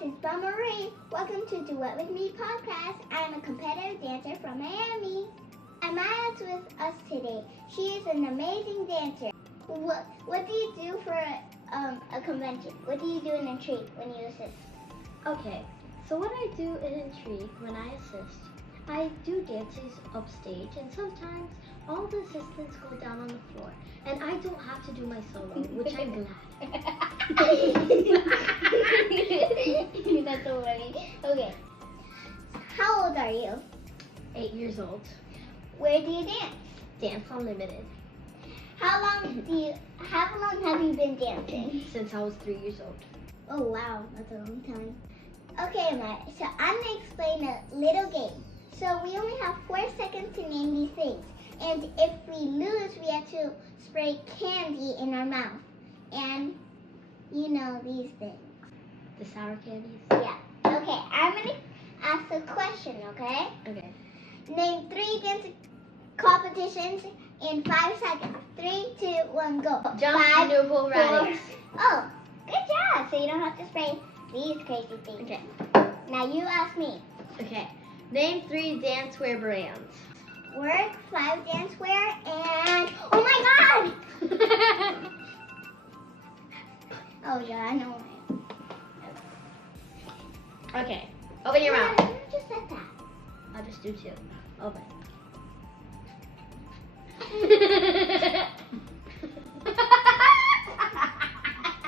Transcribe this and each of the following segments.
it's Belle Marie. Welcome to Duet with Me podcast. I'm a competitive dancer from Miami. Amaya's with us today. She is an amazing dancer. What do you do for a convention? What do you do in a treat when you assist? Okay, so what I do in Intrigue when I assist, I do dances upstage, and sometimes all the assistants go down on the floor, and I don't have to do my solo, which I'm glad. That's so funny. Okay, how old are you? 8 years old. Where do you dance? Dance Unlimited. How long have you been dancing? Since I was 3 years old. Oh wow, that's a long time. Okay, Matt, so I'm going to explain a little game. So we only have 4 seconds to name these things. And if we lose, we have to spray candy in our mouth. And you know these things. The sour candies? Yeah. Okay, I'm going to ask a question, okay? Okay. Name 3 dance competitions in 5 seconds. 3, 2, 1, go. Jump, 5, maneuver, 4. radius. Oh, good job. So you don't have to spray these crazy things. Okay. Now you ask me. Okay. Name 3 dancewear brands. Work, 5 dancewear, and oh my god! Oh yeah, I know. Okay. Open your mouth. You just said that. I'll just do 2. Open.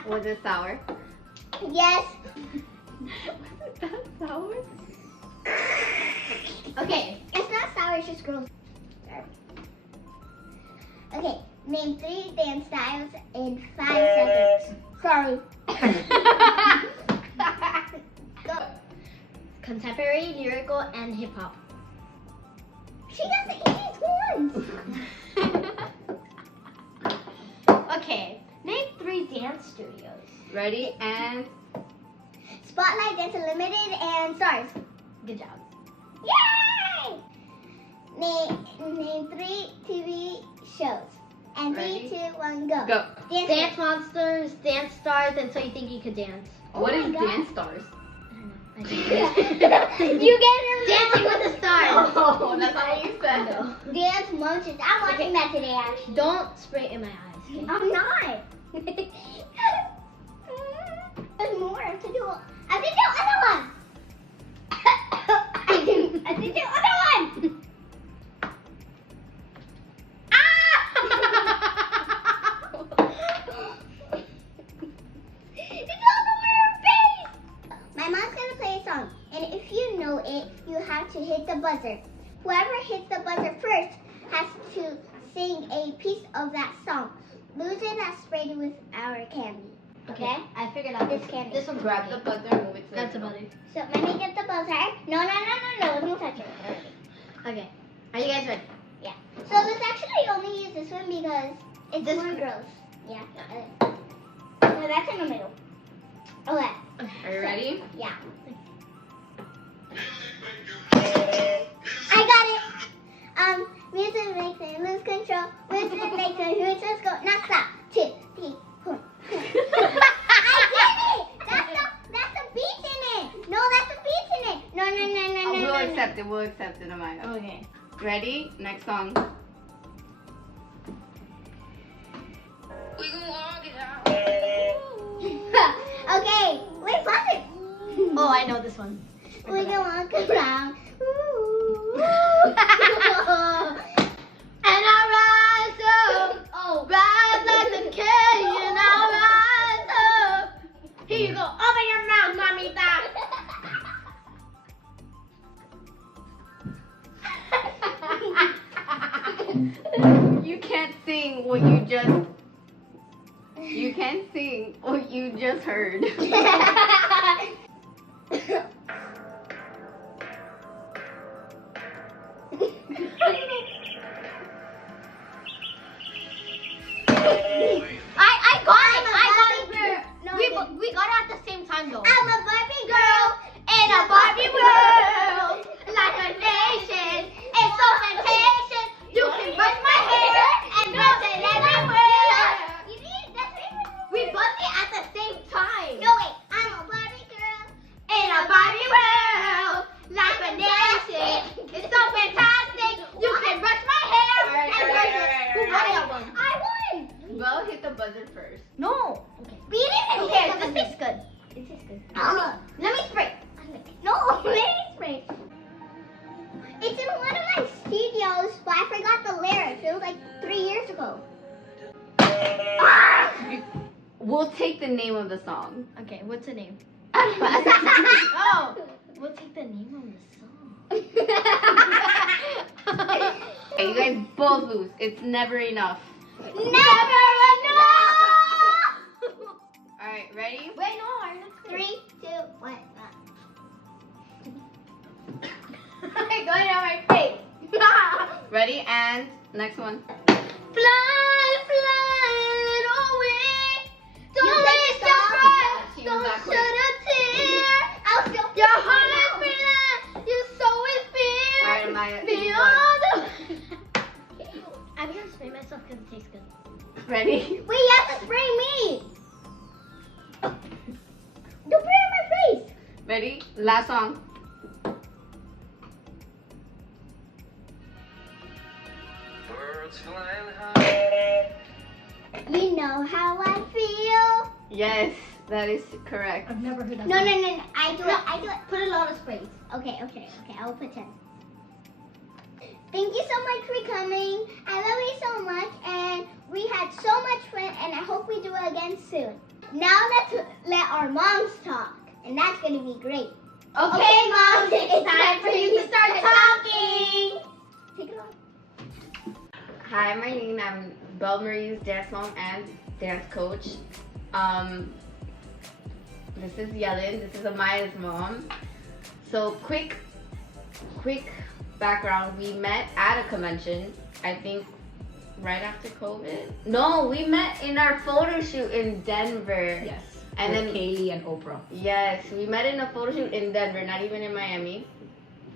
Was it sour? Yes. Was that sour? Okay, it's not sour, it's just gross. Sorry. Okay, name 3 dance styles in 5 seconds. Sorry. Go. Contemporary, lyrical, and hip hop. She got the easiest ones. Okay. Name 3 dance studios. Ready and Spotlight, Dance Unlimited, and Stars. Good job. Yay! Name 3 TV shows. And 3, Ready? 2, 1, go. go. Dance Monsters, Dance Stars, and So You Think You Could Dance. Oh What my is God. Dance Stars? I don't know. You get it. Dancing with the Stars. Oh, that's not what you said. No. Dance Monsters. I'm watching that today, actually. Don't spray it in my eyes. Okay? I'm not. There's more to do. I did the other one. I did the other one. Ah! It's all over her face. My mom's gonna play a song, and if you know it, you have to hit the buzzer. Whoever hits the buzzer first has to sing a piece of that song. Loser that sprayed with our candy. Okay? I figured out This candy. This one's Grab the okay. buzzer and move it to That's the a butter. So let me get the buzzer. No, don't touch it. Okay. Are you guys ready? Yeah. So let's actually only use this one because it's This more one? gross. Yeah. So that's in the middle. Okay. Are you ready? Yeah. I got it. Music makes it lose control. Music makes it lose go. Now stop. 2, 3, 4. I did it. That's the beat in it. No, that's the beat in it. No. We'll accept it. We'll accept it, Amaya. Okay. Ready? Next song. Okay. Wait, pause it. Oh, I know this one. We can walk around. And I rise up, rise like the king, and I rise up. Here you go, open your mouth, mamita. You can't sing what you just. You can't sing what you just heard. I got it. No, We got it at the same time though. I'm a Barbie girl. In a Barbie world, like a nation, it's so fantastic. You can brush my hair and brush it everywhere. You need that's We buzzed it at the same time. No wait, I'm a Barbie girl name of the song. Okay, what's the name? Oh. We'll take the name of the song. Okay, you guys both lose. It's never enough. Never enough! Alright, ready? Wait, no, our next 3, 2, 1. Going on my face. Ready? And next one. Fly, fly away. Don't You let sing it the song? cry. Yeah, she was Don't that quick. shed a tear. I'll still Your heart is blind. Your soul is fear. Alright, Maya. Beyond the... I'm gonna spray myself because it tastes good. Ready? Wait, you have to spray me. Don't put it on my face. Ready? Last song. Birds flying high. You know how I feel. Yes, that is correct. I've never heard that. No. I do it. Put a lot of sprays. Okay. I'll pretend. Thank you so much for coming. I love you so much, and we had so much fun, and I hope we do it again soon. Now let's let our moms talk, and that's gonna be great. Okay, moms, it's time for you to start talking. Take it off. Hi, Marlene. I'm Belle Marie's dance mom and dance coach. This is Yellen. This is Amaya's mom. So quick background. We met at a convention. I think right after COVID. No, we met in our photo shoot in Denver. Yes. And With then Kaylee and Oprah. yes, we met in a photo shoot in Denver, not even in Miami.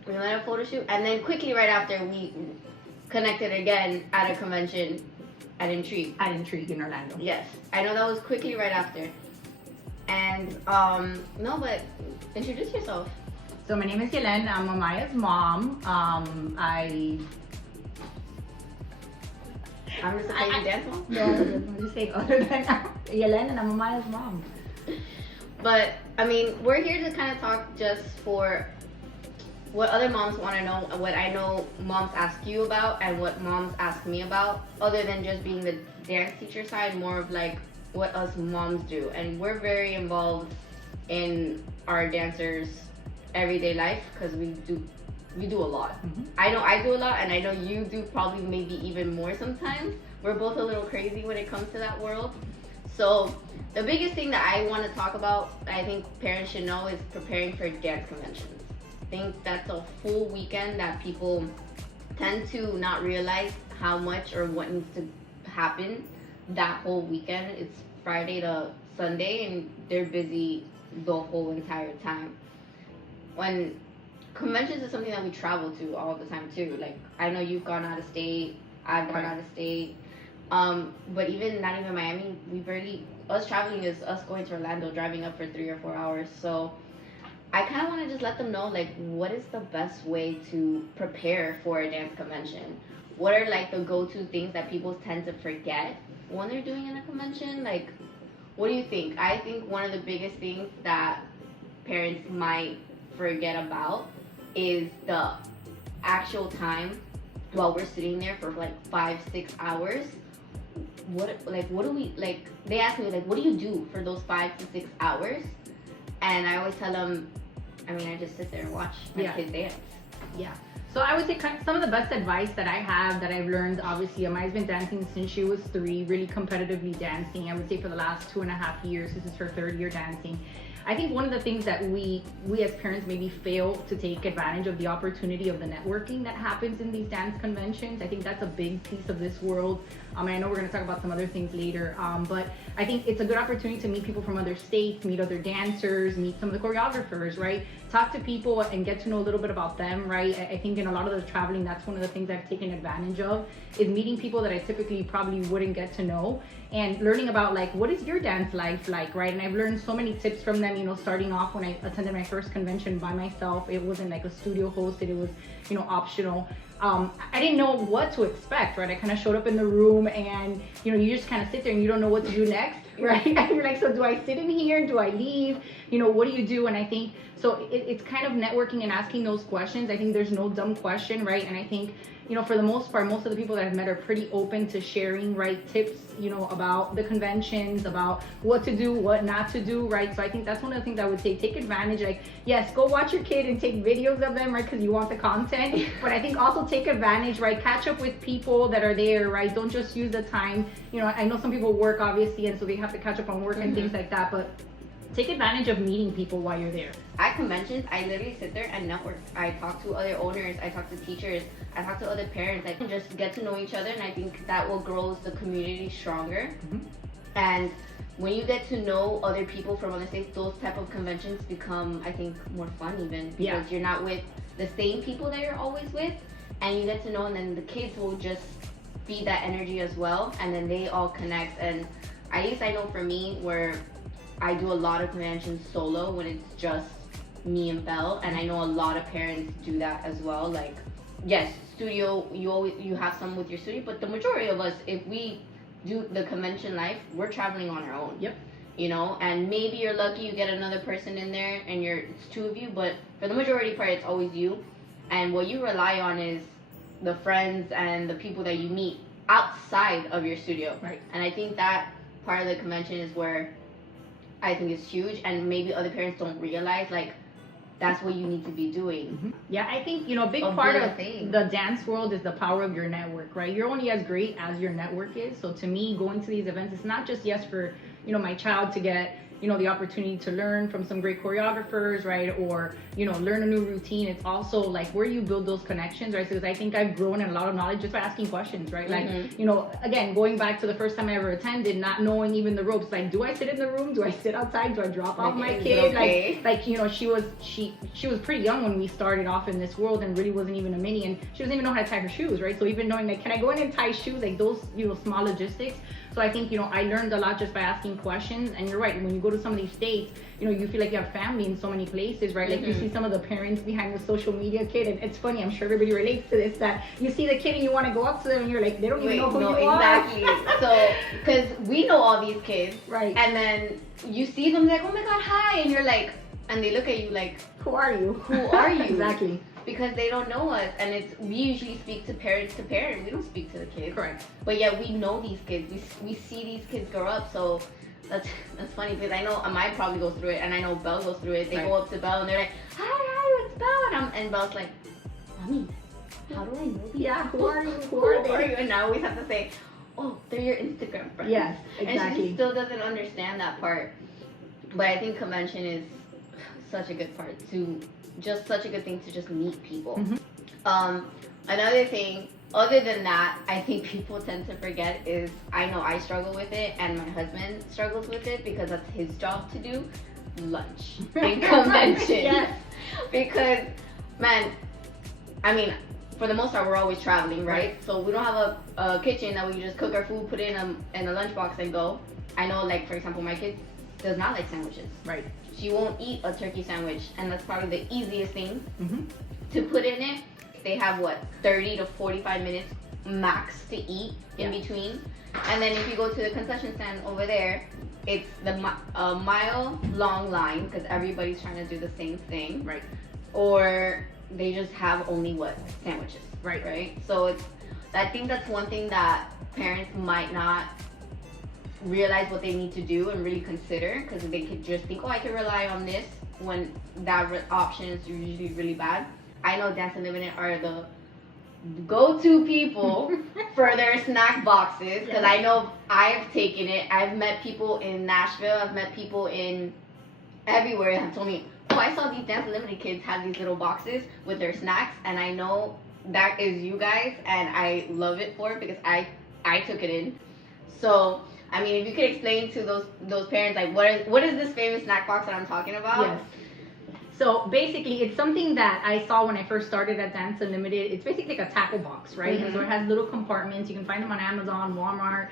We met at a photo shoot, and then quickly right after we connected again at a convention at Intrigue. At Intrigue in Orlando. Yes, I know that was quickly right after. And no, but introduce yourself. So my name is Yellen. I'm Amaya's mom. I'm just a crazy dance mom. No, I'm just saying other than Yellen, and I'm Amaya's mom. But I mean, we're here to kind of talk just for what other moms want to know, what I know moms ask you about, and what moms ask me about, other than just being the dance teacher side, more of like what us moms do. And we're very involved in our dancers' everyday life because we do a lot. Mm-hmm. I know I do a lot, and I know you do probably maybe even more sometimes. We're both a little crazy when it comes to that world. So the biggest thing that I want to talk about, I think parents should know, is preparing for dance conventions. I think that's a full weekend that people tend to not realize how much or what needs to happen that whole weekend. It's Friday to Sunday, and they're busy the whole entire time. When conventions is something that we travel to all the time too. Like, I know you've gone out of state, I've gone out of state. But even not even Miami, us traveling is us going to Orlando, driving up for 3 or 4 hours. So I kind of want to just let them know, like, what is the best way to prepare for a dance convention? What are like the go-to things that people tend to forget when they're doing in a convention? Like, what do you think? I think one of the biggest things that parents might forget about is the actual time while we're sitting there for like 5-6 hours. They ask me, like, what do you do for those 5 to 6 hours? And I always tell them, I just sit there and watch my kids dance. Yeah. So I would say some of the best advice that I have, that I've learned, obviously, Amaya's been dancing since she was 3, really competitively dancing. I would say for the last 2.5 years, this is her 3rd year dancing. I think one of the things that we as parents maybe fail to take advantage of the opportunity of the networking that happens in these dance conventions. I think that's a big piece of this world. I know we're going to talk about some other things later, but I think it's a good opportunity to meet people from other states, meet other dancers, meet some of the choreographers, right? Talk to people and get to know a little bit about them, right? I think in a lot of the traveling, that's one of the things I've taken advantage of, is meeting people that I typically probably wouldn't get to know, and learning about, like, what is your dance life like, right? And I've learned so many tips from them, starting off when I attended my first convention by myself. It wasn't like a studio hosted, it was, optional. I didn't know what to expect, right? I kind of showed up in the room and, you know, you just kind of sit there and you don't know what to do next, right? And you're like, so do I sit in here? Do I leave? You know, what do you do? And I think, so it's kind of networking and asking those questions. I think there's no dumb question, right? And I think, you know, for the most part, most of the people that I've met are pretty open to sharing, right, tips, you know, about the conventions, about what to do, what not to do, right? So I think that's one of the things I would say, take advantage, like, yes, go watch your kid and take videos of them, right, because you want the content, but I think also take advantage, right, catch up with people that are there, right, don't just use the time, you know, I know some people work, obviously, and so they have to catch up on work and things like that, but take advantage of meeting people while you're there. At conventions, I literally sit there and network. I talk to other owners, I talk to teachers, I talk to other parents. I can just get to know each other, and I think that will grow the community stronger. And when you get to know other people from other states, those type of conventions become, I think, more fun even, because you're not with the same people that you're always with, and you get to know, and then the kids will just be that energy as well, and then they all connect. And at least I know for me, where I do a lot of conventions solo when it's just me and Belle, and I know a lot of parents do that as well. Like, yes, studio, you have some with your studio, but the majority of us, if we do the convention life, we're traveling on our own. Yep. You know, and maybe you're lucky you get another person in there, and it's two of you, but for the majority part, it's always you. And what you rely on is the friends and the people that you meet outside of your studio. Right. And I think that part of the convention is where I think it's huge, and maybe other parents don't realize, like, that's what you need to be doing. Yeah, I think, you know, a big Of part being a of thing. the dance world is the power of your network, right? You're only as great as your network is. So to me, going to these events, it's not just, yes, for, you know, my child to get, you know, the opportunity to learn from some great choreographers, right? Or, you know, learn a new routine. It's also like where you build those connections, right? Because I think I've grown in a lot of knowledge just by asking questions, right? Like, you know, again, going back to the first time I ever attended, not knowing even the ropes, like, do I sit in the room? Do I sit outside? Do I drop off my Is it kid? okay? Like, you know, she was pretty young when we started off in this world, and really wasn't even a mini, and she doesn't even know how to tie her shoes, right? So even knowing, like, can I go in and tie shoes? Like those, you know, small logistics. So I think, you know, I learned a lot just by asking questions. And you're right, when you go to some of these states, you know, you feel like you have family in so many places, right? Like you see some of the parents behind the social media kid, and it's funny, I'm sure everybody relates to this, that you see the kid and you want to go up to them and you're like, they don't even know who you exactly. are. So, because we know all these kids, Right. And then you see them like, oh my god, hi, and you're like, and they look at you like, Who are you? who are you? Exactly. Because they don't know us, and we usually speak to parent. We don't speak to the kids. Correct. But yet we know these kids. We see these kids grow up. So that's funny, because I know Amai probably goes through it, and I know Belle goes through it. They go up to Belle and they're like, hi, it's Belle, and Belle's like, Mommy, how do I know these? Yeah, who are you? Who are you? And I always have to say, oh, they're your Instagram friends. Yes, exactly. And she still doesn't understand that part. But I think convention is such a good part to just such a good thing to just meet people. Another thing, other than that, I think people tend to forget is, I know I struggle with it, and my husband struggles with it, because that's his job to do, lunch in convention. Yes. Because, man, I mean, for the most part, we're always traveling, right? So we don't have a kitchen that we just cook our food, put it in a lunchbox and go. I know, like, for example, my kid does not like sandwiches. Right. She won't eat a turkey sandwich, and that's probably the easiest thing to put in it. They have, 30 to 45 minutes max to eat in between. And then if you go to the concession stand over there, it's a mile-long line, because everybody's trying to do the same thing. Right. Or they just have only, sandwiches. Right? So I think that's one thing that parents might not realize what they need to do and really consider, because they could just think, oh, I can rely on this, when that option is usually really bad. I know Dance Unlimited are the go-to people for their snack boxes, because I know I've taken it. I've met people in Nashville, I've met people in everywhere that have told me, oh, I saw these Dance Unlimited kids have these little boxes with their snacks, and I know that is you guys, and I love it for it, because I took it in. So I mean, if you could explain to those parents, like, what is this famous snack box that I'm talking about? Yes. So basically, it's something that I saw when I first started at Dance Unlimited. It's basically like a tackle box, right? So it has little compartments. You can find them on Amazon, Walmart.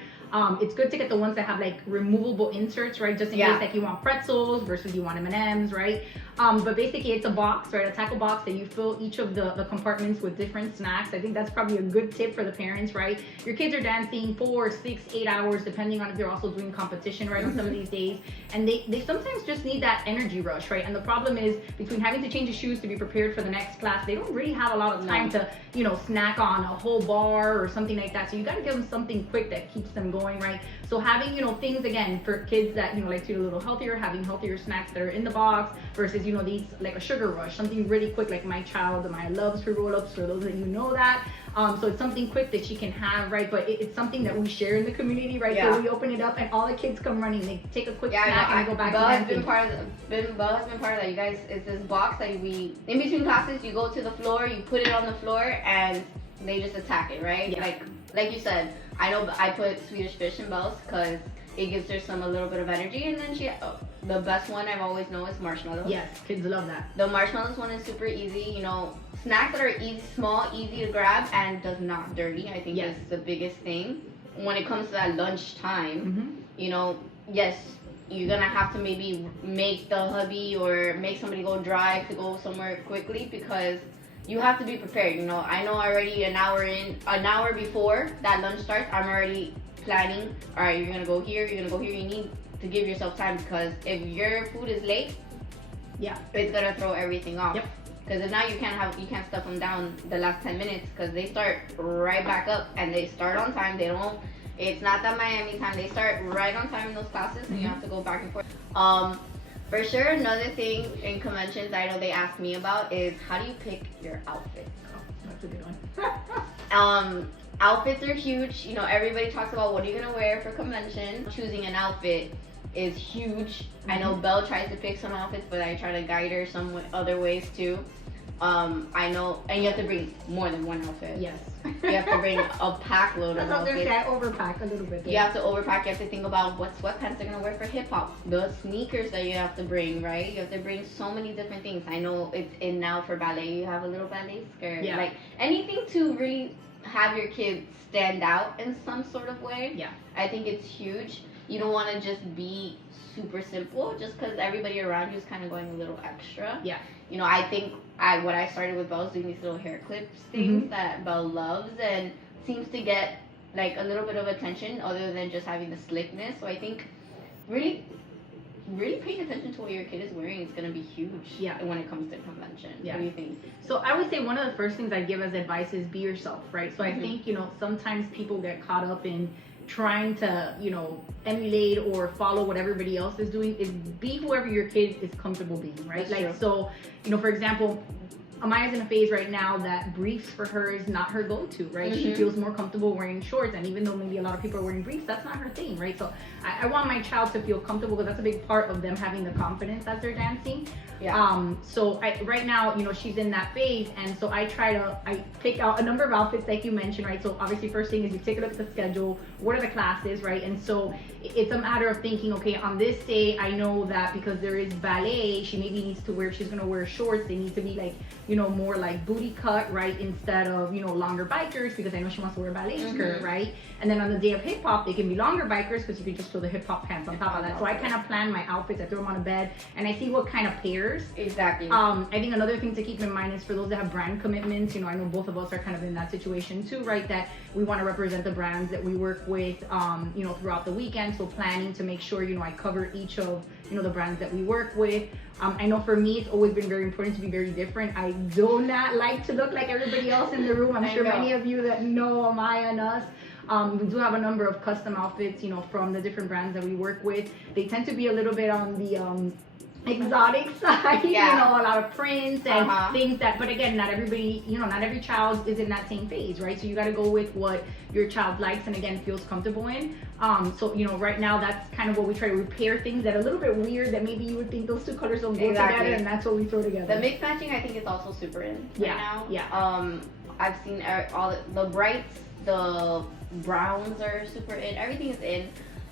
It's good to get the ones that have like removable inserts, right? Just in case like you want pretzels versus you want M&Ms, right? But basically it's a box, right? A tackle box that you fill each of the compartments with different snacks. I think that's probably a good tip for the parents, right? Your kids are dancing 4, 6, 8 hours, depending on if they're also doing competition, right? On some of these days. And they sometimes just need that energy rush, right? And the problem is between having to change the shoes to be prepared for the next class, they don't really have a lot of time to, you know, snack on a whole bar or something like that. So you got to give them something quick that keeps them going, right? So having, you know, things again for kids that, you know, like to eat a little healthier, having healthier snacks that are in the box versus, you know, these like a sugar rush, something really quick, like my child, Maya loves fruit roll-ups, for those that you know that. So it's something quick that she can have, right? But it's something that we share in the community, right? So we open it up and all the kids come running. They take a quick snack and they go back to dancing. Belle has been part of that. You guys, it's this box that we, in between classes, you go to the floor, you put it on the floor, and they just attack it, right? Yeah. Like you said, I know I put Swedish fish in Belle's because it gives her a little bit of energy, and then the best one I've always known is marshmallows. Yes, kids love that. The marshmallows one is super easy, you know, snacks that are easy, small, easy to grab, and does not dirty. I think is the biggest thing when it comes to that lunch time. You know, yes, you're gonna have to maybe make the hubby or make somebody go drive to go somewhere quickly because you have to be prepared. You know, I know already an hour before that lunch starts, I'm already planning. All right, you're gonna go here, you're gonna go here. You need to give yourself time because if your food is late, it's gonna throw everything off. Because if now you can't stuff them down the last 10 minutes because they start right back up and they start on time. It's not that Miami time. They start right on time in those classes, and you have to go back and forth. For sure, another thing in conventions I know they ask me about is how do you pick your outfits? Oh, that's a good one. Outfits are huge. You know, everybody talks about what are you gonna wear for convention. Choosing an outfit is huge. I know Belle tries to pick some outfits, but I try to guide her some other ways too. I know, and you have to bring more than one outfit. Yes. You have to bring a pack load of outfits. I overpack a little bit. You have to overpack. You have to think about what sweatpants they're gonna wear for hip hop, the sneakers that you have to bring, right? You have to bring so many different things. I know it's in now for ballet. You have a little ballet skirt, like anything to really have your kids stand out in some sort of way. Yeah. I think it's huge. You don't want to just be super simple just because everybody around you is kind of going a little extra. Yeah. You know, I think what I started with Belle is doing these little hair clips things that Belle loves and seems to get like a little bit of attention other than just having the slickness. So I think really paying attention to what your kid is wearing is going to be huge when it comes to convention. What do you think? So I would say one of the first things I give as advice is be yourself, right? So I think, you know, sometimes people get caught up in trying to, you know, emulate or follow what everybody else is doing. Is be whoever your kid is comfortable being, right? That's true. So, you know, for example, Amaya's in a phase right now that briefs for her is not her go-to, right? She feels more comfortable wearing shorts, and even though maybe a lot of people are wearing briefs, that's not her thing, right? So I want my child to feel comfortable because that's a big part of them having the confidence as they're dancing. So right now, you know, she's in that phase, and so I pick out a number of outfits like you mentioned, right? So obviously first thing is you take a look at the schedule, what are the classes, right? And so it's a matter of thinking, okay, on this day, I know that because there is ballet, she maybe needs to wear, she's gonna wear shorts, they need to be like, you know, more like booty cut, right? Instead of, you know, longer bikers because I know she wants to wear a ballet skirt, right? And then on the day of hip hop, they can be longer bikers because you can just throw the hip hop pants on top of that. So I kind of plan my outfits, I throw them on a bed, and I see what kind of pairs. Exactly. I think another thing to keep in mind is for those that have brand commitments, you know, I know both of us are kind of in that situation too, right? That we want to represent the brands that we work with, you know, throughout the weekend. So planning to make sure, you know, I cover each of, you know, the brands that we work with. I know for me, it's always been very important to be very different. I do not like to look like everybody else in the room. I'm sure many of you that know Amaya and us. We do have a number of custom outfits, you know, from the different brands that we work with. They tend to be a little bit on the exotic side, you know, a lot of prints and things that, but again, not everybody, you know, not every child is in that same phase, right? So you got to go with what your child likes and again feels comfortable in. So, you know, right now that's kind of what we try to repair things that are a little bit weird that maybe you would think those two colors don't go together, and that's what we throw together. The mix matching I think is also super in right now. I've seen all the brights, the browns are super in, everything is in.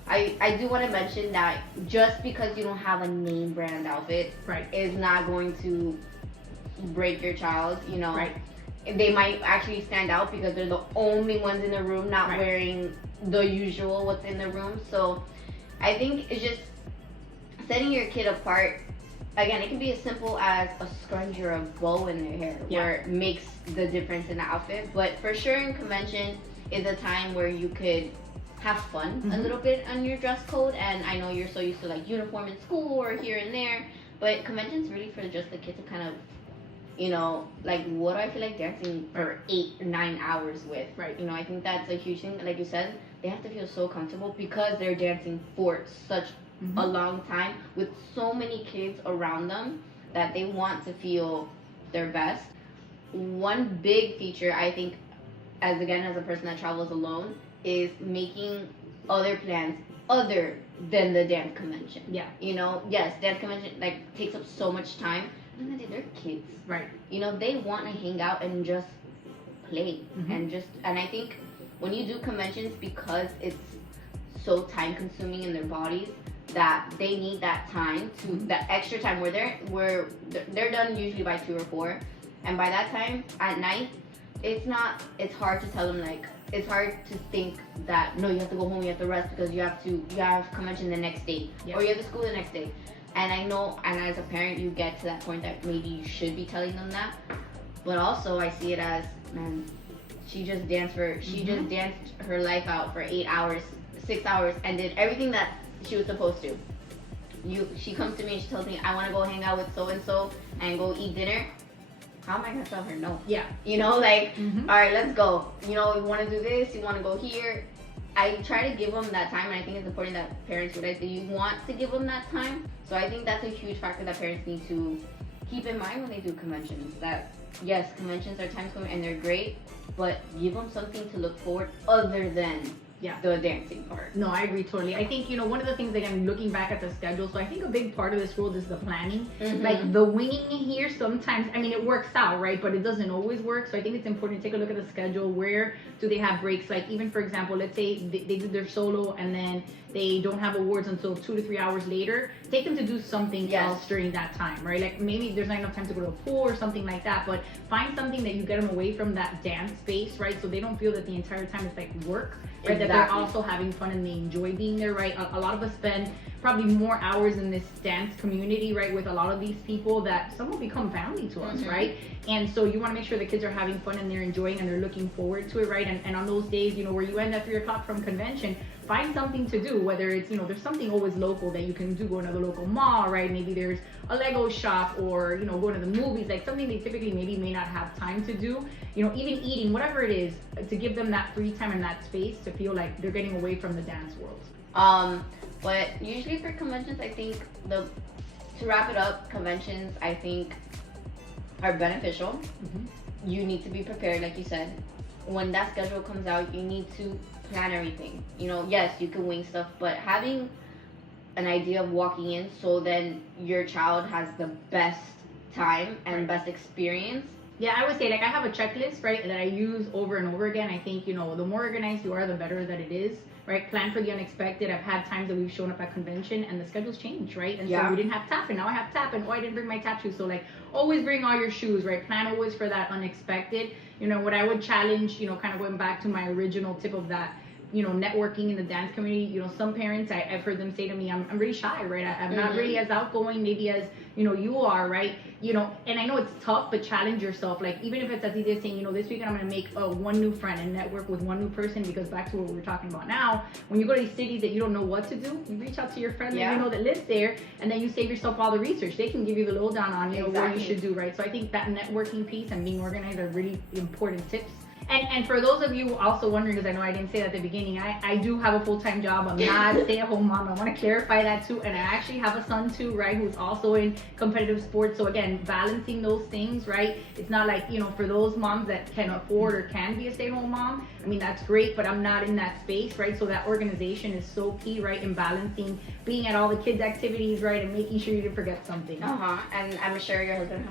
I do want to mention that just because you don't have a name brand outfit is not going to break your child, you know. they might actually stand out because they're the only ones in the room not Right. wearing the usual what's in the room. So I think it's just setting your kid apart. Again, it can be as simple as a scrunchie or a bow in their hair, Yeah. where it makes the difference in the outfit. But for sure, in convention is a time where you could have fun a Mhm. little bit on your dress code. And I know you're so used to like uniform in school or here and there, but convention's really for just the kid to kind of, you know, like, what do I feel like dancing for 8 or 9 hours with? Right. You know, I think that's a huge thing. Like you said, they have to feel so comfortable because they're dancing for such a long time with so many kids around them that they want to feel their best. One big feature, I think, as a person that travels alone, is making other plans other than the dance convention. Yeah. You know, yes, dance convention like takes up so much time. And then they're kids. Right. You know, they want to hang out and just play Mhm. and I think when you do conventions, because it's so time consuming in their bodies, that they need that time to that extra time where they're done usually by 2 or 4, and by that time at night it's hard to tell them, like, it's hard to think that no, you have to go home, you have to rest because you have convention the next day. Yep. Or you have to school the next day. And I know, and as a parent you get to that point that maybe you should be telling them that, but also I see it as, man, she just danced her life out for 8 hours, 6 hours, and did everything that she was supposed to. She comes to me and she tells me, I want to go hang out with so and so and go eat dinner. How am I gonna tell her no? Yeah. You know, like, Mhm. all right, let's go. You know, you want to do this, you want to go here. I try to give them that time, and I think it's important that parents realize that you want to give them that time. So I think that's a huge factor that parents need to keep in mind when they do conventions. That yes, conventions are time consuming and they're great, but give them something to look forward other than Yeah. the dancing part. No, I agree totally. I think, you know, one of the things, again, looking back at the schedule, so I think a big part of this world is the planning. Mhm. Like, the winging here sometimes, I mean, it works out, right? But it doesn't always work. So I think it's important to take a look at the schedule. Where do they have breaks? Like, even, for example, let's say they did their solo and then they don't have awards until 2 to 3 hours later. Take them to do something Yes. else during that time, right? Like, maybe there's not enough time to go to a pool or something like that, but find something that you get them away from that dance space, right? So they don't feel that the entire time it's like work, right? That they're Exactly. also having fun and they enjoy being there, right? A lot of us spend probably more hours in this dance community, right, with a lot of these people that some will become family to us, Mhm. right? And so you want to make sure the kids are having fun and they're enjoying and they're looking forward to it, right? And on those days, you know, where you end at 3 o'clock from convention, find something to do, whether it's, you know, there's something always local that you can do, go to the local mall, right? Maybe there's a Lego shop, or, you know, going to the movies, like something they typically maybe may not have time to do, you know, even eating, whatever it is, to give them that free time and that space to feel like they're getting away from the dance world. But usually for conventions, I think to wrap it up, conventions I think are beneficial. Mhm. You need to be prepared, like you said. When that schedule comes out, you need to plan everything. You know, yes, you can wing stuff, but having an idea of walking in, so then your child has the best time and best experience. Yeah, I would say, like, I have a checklist, right, that I use over and over again. I think, you know, the more organized you are, the better that it is, right? Plan for the unexpected. I've had times that we've shown up at convention and the schedules change, right? And Yeah. so we didn't have tap, and now I have tap, and oh, I didn't bring my tap shoes. So, like, always bring all your shoes, right? Plan always for that unexpected. You know, what I would challenge, you know, kind of going back to my original tip of that, you know, networking in the dance community, you know, some parents, I've heard them say to me, I'm really shy, right? I'm not really as outgoing maybe as, you know, you are, right? You know, and I know it's tough, but challenge yourself. Like, even if it's as easy as saying, you know, this weekend I'm going to make one new friend and network with one new person, because back to what we were talking about now, when you go to these cities that you don't know what to do, you reach out to your friend that you know that lives there, and then you save yourself all the research. They can give you the lowdown on, you know, what you should do, right? So I think that networking piece and being organized are really important tips. And for those of you also wondering, because I know I didn't say that at the beginning, I do have a full-time job. I'm not a stay-at-home mom. I want to clarify that too. And I actually have a son too, right, who's also in competitive sports. So again, balancing those things, right? It's not like, you know, for those moms that can afford or can be a stay-at-home mom, I mean, that's great, but I'm not in that space, right? So that organization is so key, right, in balancing being at all the kids' activities, right, and making sure you didn't forget something. And I'm sure your husband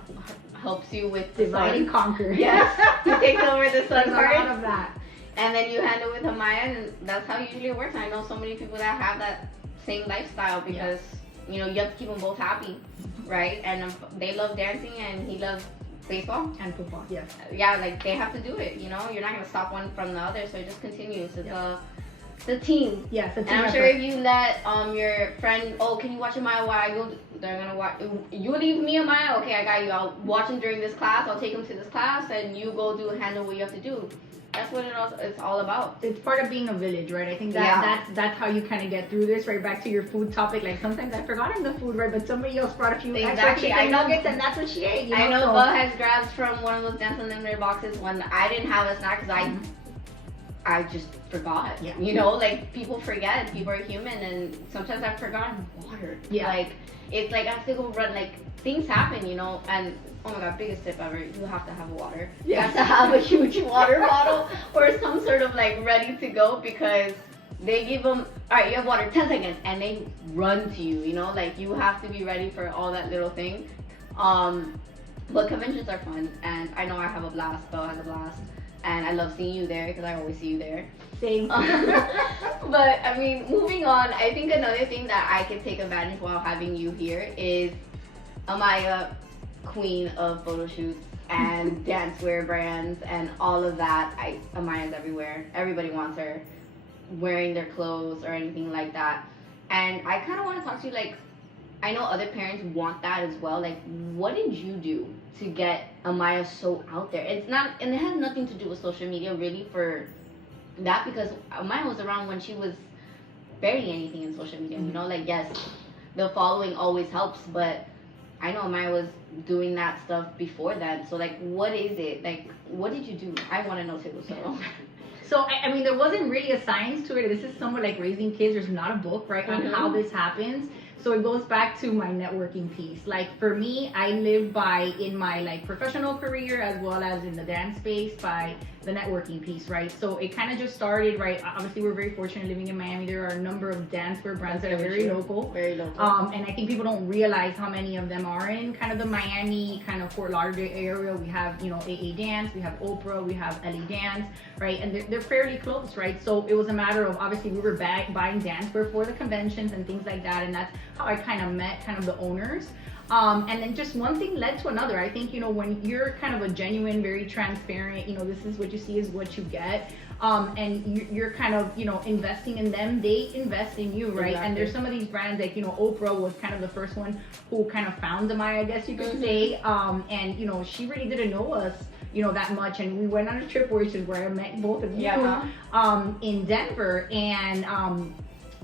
helps you with the Divide and son. conquer. Yes, he takes over the son There's a lot part, of that. and then you handle with Amaya, and that's how usually it works. I know so many people that have that same lifestyle because you know, you have to keep them both happy, right? And they love dancing and he loves baseball And football, yes. yeah, like they have to do it. You know, you're not gonna stop one from the other, so it just continues. It's the team. Yes, And I'm sure if you let your friend, oh, can you watch a mile while they're gonna watch. You leave me a mile, okay, I got you. I'll watch them during this class. I'll take them to this class, and you go handle what you have to do. That's what it's all about. It's part of being a village, right? I think that's how you kind of get through this, right? Back to your food topic. Like sometimes I've forgotten the food, right? But somebody else brought a few extra chicken nuggets, and that's what she ate. You know? I know Bo has grabs from one of those Dance Unlimited boxes when I didn't have a snack because I just forgot. Yeah. You know, like people forget. People are human, and sometimes I've forgotten water. Yeah. Like it's like I have to go run. Like things happen, you know, and. Oh my god, biggest tip ever. You have to have a water. You have to have a huge water bottle or some sort of like ready to go because they give them, alright, you have water, 10 seconds, and they run to you, you know? Like you have to be ready for all that little thing. But conventions are fun, and I know I have a blast, Belle has a blast, and I love seeing you there because I always see you there. Same. But I mean, moving on, I think another thing that I can take advantage while having you here is Amaya, queen of photo shoots and dancewear brands and all of that. Amaya's everywhere. Everybody wants her wearing their clothes or anything like that. And I kind of want to talk to you, like, I know other parents want that as well. Like, what did you do to get Amaya so out there? It's not, and it has nothing to do with social media really for that, because Amaya was around when she was barely anything in social media. You know, like, yes, the following always helps, but I know Amaya was doing that stuff before that. So, like, what is it? Like, what did you do? I want to know too. So, I mean, there wasn't really a science to it. This is somewhat like raising kids. There's not a book, right, on how this happens. So it goes back to my networking piece. Like for me, I live by, in my like professional career as well as in the dance space, by the networking piece, right? So it kind of just started, right? Obviously, we're very fortunate living in Miami. There are a number of dancewear brands that are very local. Very local. And I think people don't realize how many of them are in kind of the Miami, kind of Fort Lauderdale area. We have, you know, AA Dance, we have Oprah, we have LA Dance, right? And they're fairly close, right? So it was a matter of, obviously, we were buying dancewear for the conventions and things like that. And that's how I kind of met kind of the owners. And then just one thing led to another. I think, you know, when you're kind of a genuine, very transparent, you know, this is what you see is what you get. And you're kind of, you know, investing in them, they invest in you, right? Exactly. And there's some of these brands, like, you know, Oprah was kind of the first one who kind of found them, I guess you could say. And, you know, she really didn't know us, you know, that much. And we went on a trip, which is where I met both of you, in Denver. And,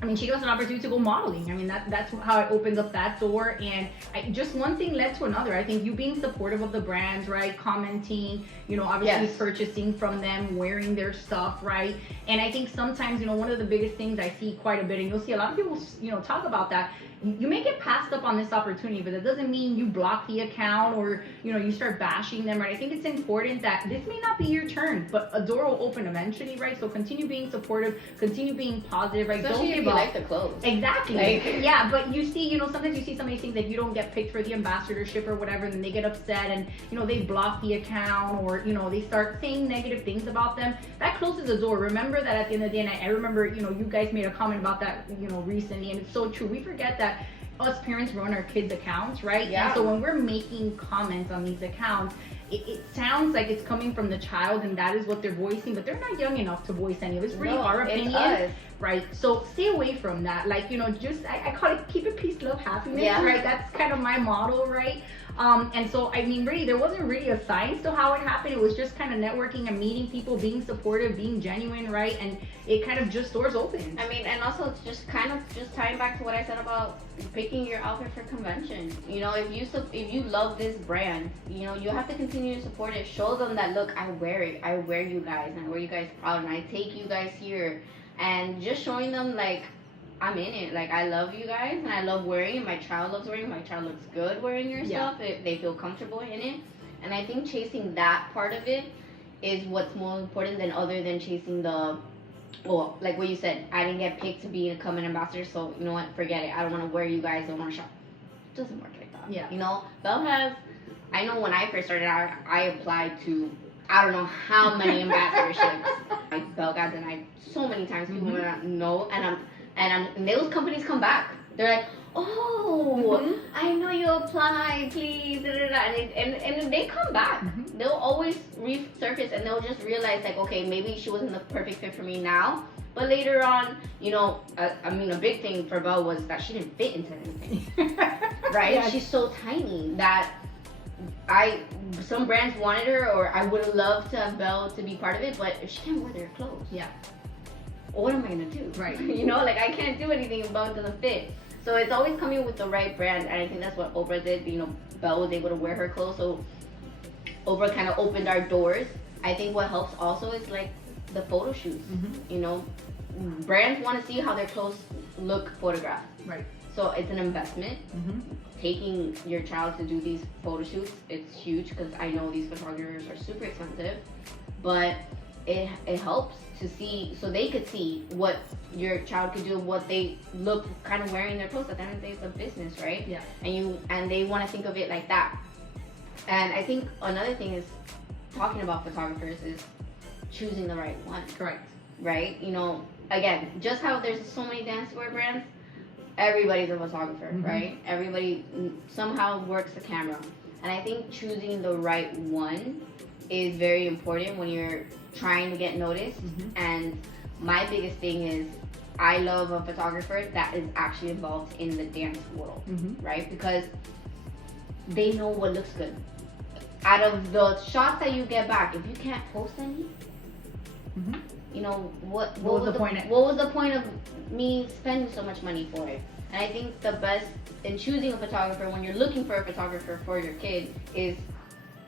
I mean, she gave us an opportunity to go modeling. I mean, that's how I opened up that door. And just one thing led to another. I think you being supportive of the brands, right? Commenting, you know, obviously purchasing from them, wearing their stuff, right? And I think sometimes, you know, one of the biggest things I see quite a bit, and you'll see a lot of people, you know, talk about that. You may get passed up on this opportunity, but that doesn't mean you block the account or, you know, you start bashing them, right? I think it's important that this may not be your turn, but a door will open eventually, right? So continue being supportive, continue being positive, right? Especially Don't if give you up. like the clothes. Exactly. Like, yeah, but you see, you know, sometimes you see some of these things that you don't get picked for the ambassadorship or whatever, and then they get upset and, you know, they block the account or, you know, they start saying negative things about them. That closes the door. Remember that at the end of the day, and I remember, you know, you guys made a comment about that, you know, recently, and it's so true. We forget that us parents run our kids' accounts, right? Yeah. And so when we're making comments on these accounts, it sounds like it's coming from the child and that is what they're voicing, but they're not young enough to voice any of it. It's really our opinion, right? So stay away from that. Like, you know, just, I call it keep it peace, love, happiness, right? That's kind of my model, right? And so, I mean, really, there wasn't really a science to how it happened. It was just kind of networking and meeting people, being supportive, being genuine, right? And it kind of just doors open. I mean, and also it's just kind of just tying back to what I said about picking your outfit for convention. You know, if you love this brand, you know, you have to continue to support it. Show them that, look, I wear it. I wear you guys, and I wear you guys proud, and I take you guys here. And just showing them, like, I'm in it. Like, I love you guys, and I love wearing it. My child loves wearing it. My child looks good wearing your stuff. They feel comfortable in it. And I think chasing that part of it is what's more important than other than chasing the, well, like what you said, I didn't get picked to become an ambassador, so you know what, forget it. I don't want to wear you guys. I don't want to shop. It doesn't work like that. Yeah. You know, Belle has, I know when I first started out, I applied to, I don't know how many ambassadorships. Belle got denied so many times. People don't know, and those companies come back. They're like, oh, I know you applied, please, da, da, da. And they come back. They'll always resurface, and they'll just realize, like, okay, maybe she wasn't the perfect fit for me now, but later on, you know, I mean, a big thing for Belle was that she didn't fit into anything, right? Yeah. She's so tiny that some brands wanted her, or I would have loved to have Belle to be part of it, but if she can't wear their clothes, Yeah. what am I gonna do? Right. You know, like, I can't do anything if Belle doesn't fit. So it's always coming with the right brand, and I think that's what Oprah did. You know, Belle was able to wear her clothes, so Oprah kind of opened our doors. I think what helps also is like the photo shoots. You know, brands want to see how their clothes look photographed. Right. So it's an investment. Taking your child to do these photo shoots, it's huge, because I know these photographers are super expensive, but it helps to see, so they could see what your child could do, what they look kind of wearing their clothes. At the end of the day, it's a business, right? Yeah. And they want to think of it like that. And I think another thing is, talking about photographers, is choosing the right one. Correct. Right? You know, again, just how there's so many dancewear brands, everybody's a photographer, right? Everybody somehow works the camera. And I think choosing the right one is very important when you're trying to get noticed. And my biggest thing is, I love a photographer that is actually involved in the dance world, right? Because they know what looks good. Out of the shots that you get back, if you can't post any, you know, what was the point? What was the point of me spending so much money for it? And I think the best in choosing a photographer, when you're looking for a photographer for your kid, is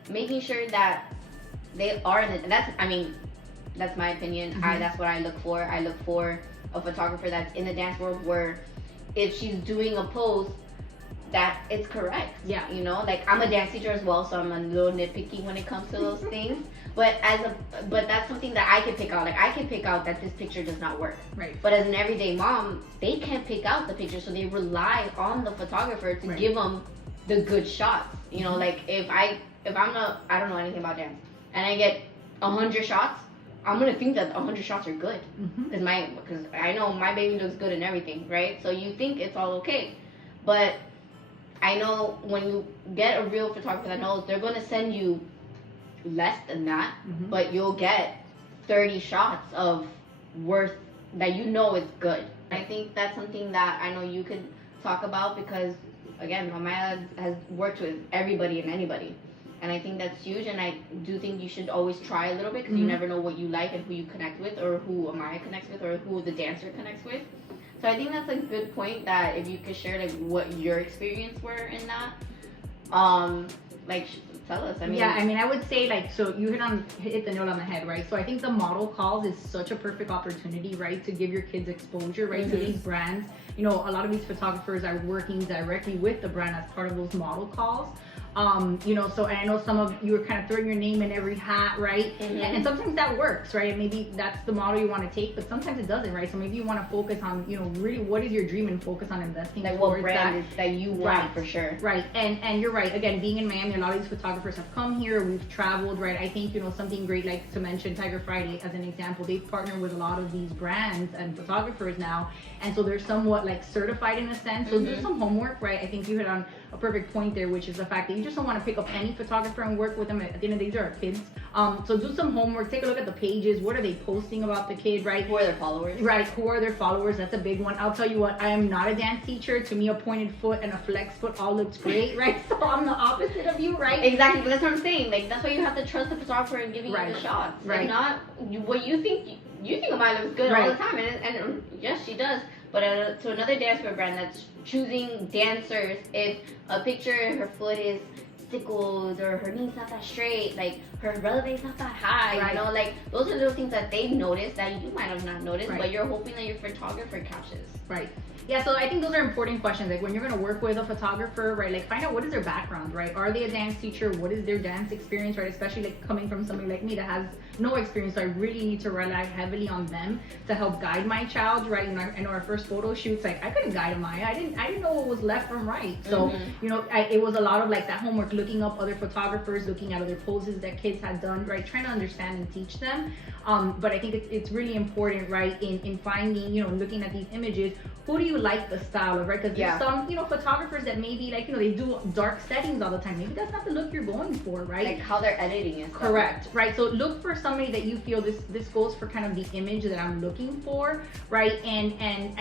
making sure that they are in it. That's my opinion. That's what I look for. I look for a photographer that's in the dance world, where if she's doing a pose, that it's correct. Yeah. You know, like, I'm a dance teacher as well, so I'm a little nitpicky when it comes to those things. But that's something that I can pick out. Like, I can pick out that this picture does not work. Right. But as an everyday mom, they can't pick out the picture, so they rely on the photographer to give them the good shots. You know, like, if I don't know anything about dance, and I get 100 shots, I'm gonna think that 100 shots are good, because I know my baby looks good and everything, right? So you think it's all okay, but I know when you get a real photographer that knows, they're gonna send you less than that, but you'll get 30 shots of worth that you know is good. I think that's something that I know you could talk about, because again, Maya has worked with everybody and anybody. And I think that's huge, and I do think you should always try a little bit, because you never know what you like and who you connect with, or who Amaya connects with, or who the dancer connects with. So I think that's a good point, that if you could share, like, what your experience were in that, like, tell us. I would say, like, so you hit the nail on the head, right? So I think the model calls is such a perfect opportunity, right, to give your kids exposure, right, to these brands. You know, a lot of these photographers are working directly with the brand as part of those model calls. You know, so, and I know some of you are kind of throwing your name in every hat, right? And sometimes that works, right? And maybe that's the model you want to take, but sometimes it doesn't, right? So maybe you want to focus on, you know, really what is your dream, and focus on investing like towards what brand that you want, for sure. Right. And you're right. Again, being in Miami, a lot of these photographers have come here. We've traveled, right? I think, you know, something great, like to mention Tiger Friday as an example. They've partnered with a lot of these brands and photographers now, and so they're somewhat like certified in a sense. So do some homework, right? I think you hit on a perfect point there, which is the fact that you just don't want to pick up any photographer and work with them. At the end of the day, these are our kids. So do some homework, take a look at the pages. What are they posting about the kid, right? Who are their followers? Right, who are their followers? That's a big one. I'll tell you what, I am not a dance teacher. To me, a pointed foot and a flex foot all looks great, right? So I'm the opposite of you, right? Exactly, but that's what I'm saying. Like, that's why you have to trust the photographer in giving you the shots. Right. Like, not what you think. You think Amaya looks good all the time, and yes, she does. But to another dancewear brand that's choosing dancers, if a picture, her foot is stickled, or her knee's not that straight, like her relevé's not that high, you know, like those are little things that they've noticed that you might have not noticed, but you're hoping that your photographer catches. Right. Yeah, so I think those are important questions. Like, when you're going to work with a photographer, right, like, find out what is their background, right? Are they a dance teacher? What is their dance experience, right? Especially, like, coming from somebody like me that has no experience, so I really need to rely heavily on them to help guide my child, right? In our first photo shoots, like, I couldn't guide Amaya. I didn't know what was left from right. So, you know, it was a lot of, like, that homework. looking up other photographers, looking at other poses that kids had done, right? Trying to understand and teach them. But I think it's really important, right, in finding, you know, looking at these images, who do you like the style of, right? Because there's some, you know, photographers that maybe, like, you know, they do dark settings all the time. Maybe that's not the look you're going for, right? Like how they're editing it. Correct, right? So look for somebody that you feel this goes for kind of the image that I'm looking for, right? And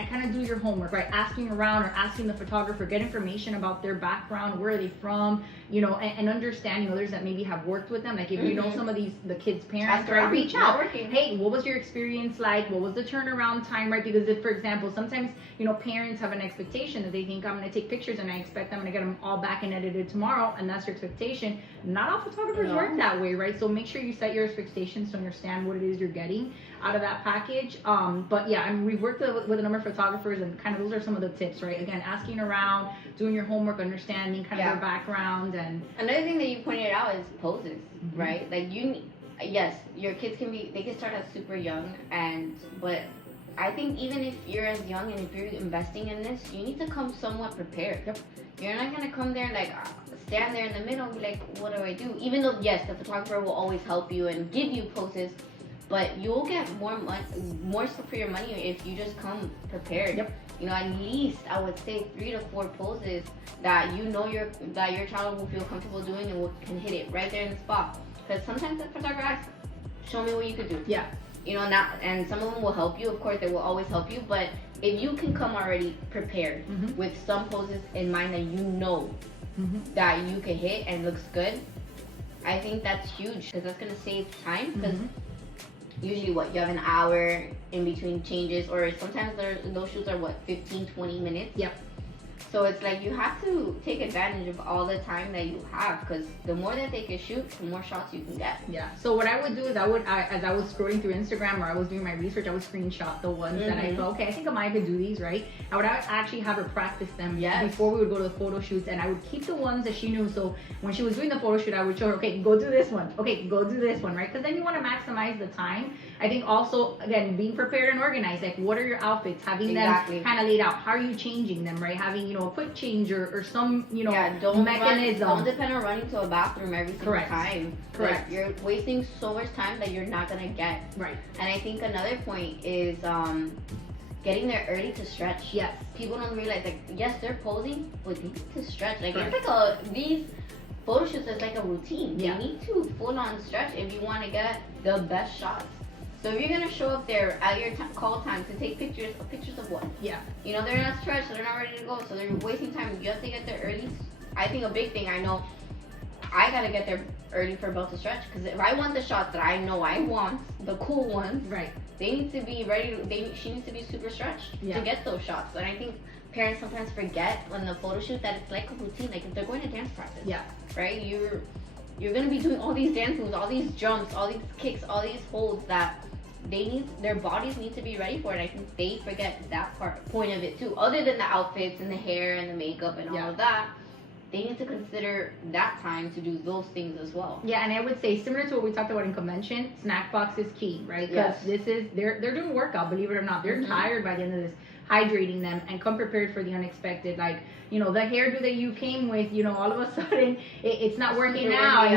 kind of do your homework, right? Asking around or asking the photographer, get information about their background, where are they from, you know, and understanding others that maybe have worked with them. Like if you know some of the kids' parents, right, reach out. Hey, what was your experience like? What was the turnaround time, right? Because if, for example, sometimes, you know, parents have an expectation that they think I'm going to take pictures and I expect I'm going to get them all back and edited tomorrow, and that's your expectation. Not all photographers work that way, right? So make sure you set your expectations to understand what it is you're getting out of that package. But yeah, I mean, we've worked with a number of photographers, and kind of those are some of the tips, right? Again, asking around, doing your homework, understanding kind of their background. And another thing that you pointed out is poses, right? Like yes, your kids they can start out super young, but I think even if you're as young and if you're investing in this, you need to come somewhat prepared. Yep. You're not gonna come there and like stand there in the middle and be like, what do I do? Even though yes, the photographer will always help you and give you poses, but you'll get more stuff for your money if you just come prepared. Yep. You know, at least I would say 3 to 4 poses that you know your child will feel comfortable doing and can hit it right there in the spot. Because sometimes the photographer asks, show me what you could do. Yeah. You know, and some of them will help you. Of course, they will always help you. But if you can come already prepared with some poses in mind that you know that you can hit and looks good, I think that's huge, because that's gonna save time. Because usually you have an hour in between changes, or sometimes those shoots are 15-20 minutes. Yep. So it's like you have to take advantage of all the time that you have, because the more that they can shoot, the more shots you can get. Yeah. So what I would do is as I was scrolling through Instagram or I was doing my research, I would screenshot the ones that I thought, okay, I think Amaya could do these, right? I would actually have her practice them before we would go to the photo shoots, and I would keep the ones that she knew. So when she was doing the photo shoot, I would show her, okay, go do this one. Okay, go do this one, right? Because then you want to maximize the time. I think also, again, being prepared and organized, like what are your outfits? Having them kind of laid out. How are you changing them, right? Having, you know, a quick change or some, you know, mechanism. Don't depend on running to a bathroom every single time. Correct. Like, you're wasting so much time that you're not going to get. Right. And I think another point is getting there early to stretch. Yes. People don't realize, like, yes, they're posing, but they need to stretch. Like, it's like these photo shoots is like a routine. You need to full on stretch if you want to get the best shots. So if you're gonna show up there at your call time to take pictures of what? Yeah. You know, they're not stretched, so they're not ready to go, so they're wasting time. You have to get there early. I think a big thing, I know, I gotta get there early for both to stretch, because if I want the shots that I know I want, the cool ones, they need to be ready. She needs to be super stretched to get those shots. And I think parents sometimes forget on the photo shoot that it's like a routine. Like if they're going to dance practice, right? You're gonna be doing all these dance moves, all these jumps, all these kicks, all these holds that their bodies need to be ready for it. I think they forget that point of it too. Other than the outfits and the hair and the makeup and all of that, they need to consider that time to do those things as well. Yeah, and I would say similar to what we talked about in convention, snack box is key, right? Because they're doing workout, believe it or not. They're tired by the end of this. Hydrating them and come prepared for the unexpected. Like, you know, the hairdo that you came with, you know, all of a sudden it's not working out.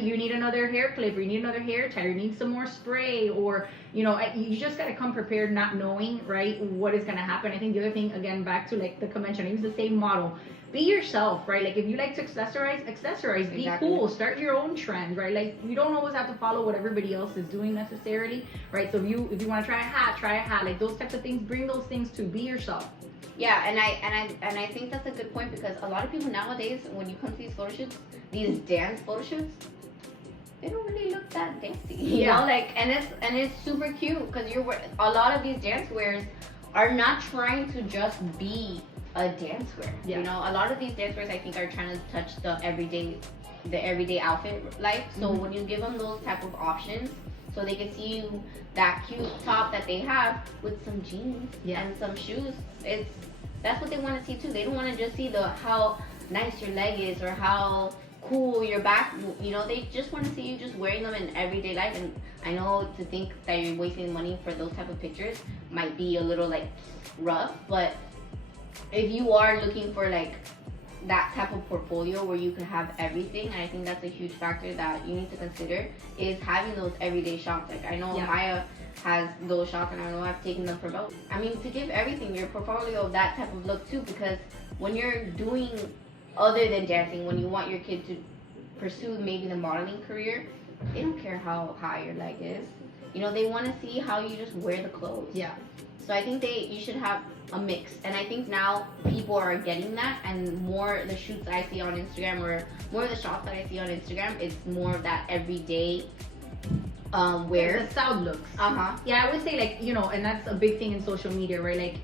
You need another hair clip, or you need another hair tie, or you need some more spray, or, you know, you just got to come prepared, not knowing, right, what is going to happen. I think the other thing, again, back to like the convention, use the same model. Be yourself, right? Like if you like to accessorize, be cool, start your own trend, right? Like you don't always have to follow what everybody else is doing necessarily, right? So if you want to try a hat, like those types of things, bring those things to be yourself. Yeah, and I think that's a good point, because a lot of people nowadays, when you come to these photo shoots, these dance photo shoots, they don't really look that dancey, you know, like, and it's super cute, because a lot of these dance wears are not trying to just be a dance wear. You know, a lot of these dance wears I think are trying to touch the everyday outfit life. So when you give them those type of options, so they can see that cute top that they have with some jeans and some shoes, that's what they want to see too. They don't want to just see how nice your leg is or how cool your back, you know, they just want to see you just wearing them in everyday life. And I know to think that you're wasting money for those type of pictures might be a little like rough, but if you are looking for like that type of portfolio where you can have everything, and I think that's a huge factor that you need to consider, is having those everyday shots. Like I know Maya has those shots, and I know I've taken them for both. I mean, to give everything, your portfolio of that type of look too, because when you're doing other than dancing, when you want your kid to pursue maybe the modeling career, they don't care how high your leg is. You know, they want to see how you just wear the clothes. Yeah. So I think you should have a mix, and I think now people are getting that, and more the shoots I see on Instagram, or more of the shots that I see on Instagram, it's more of that everyday wear. The style looks. Uh-huh. Yeah, I would say, like, you know, and that's a big thing in social media, right? Like